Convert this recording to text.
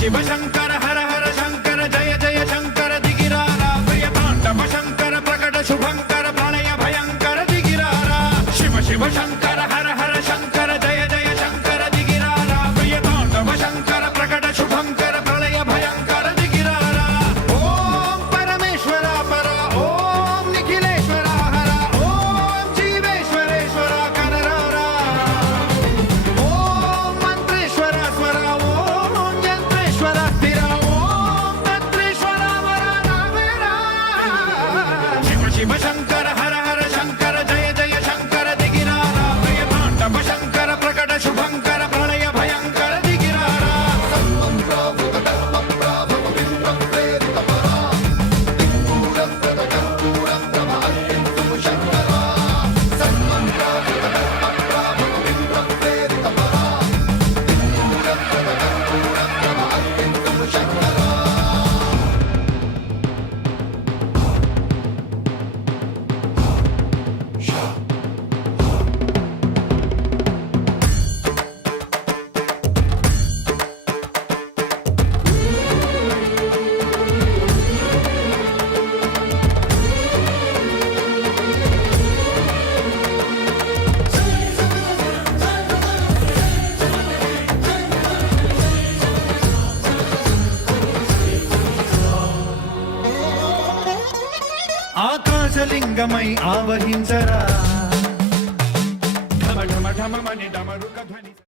शिव शंकर हर हर शंकर जय जय शंकर दिगिरारा प्रियतांडव शंकर प्रकट शुभंकर प्रणय भयंकर दिगिरारा शिव शिव शंकर हर हर शंकर जय जय शंकर दिगिरारा प्रियतांडव शंकर प्रकट शुभंकर प्रणय भयंकर दिगिरारा ओम परमेश्वरा परा ओम निखिलेश्वरा हरा ओम जीवेश्वरेश्वरा कररारा ओम मंत्रेश्वरा स्वरा ओम यंत्रेश्वरा स्थिरा ओम तंत्रेश्वरा वरा नामेरा शिव शिव शंकर हर हर शंकर जय जय शंकर दिगिरारा प्रियतांडव शंकर प्रकट शुभंकर प्रणय भयंकर दिगिरारा ఆకాశలింగమై ఆవహించరా ఢమ ఢమ ఢమ మని డమరుక ధ్వని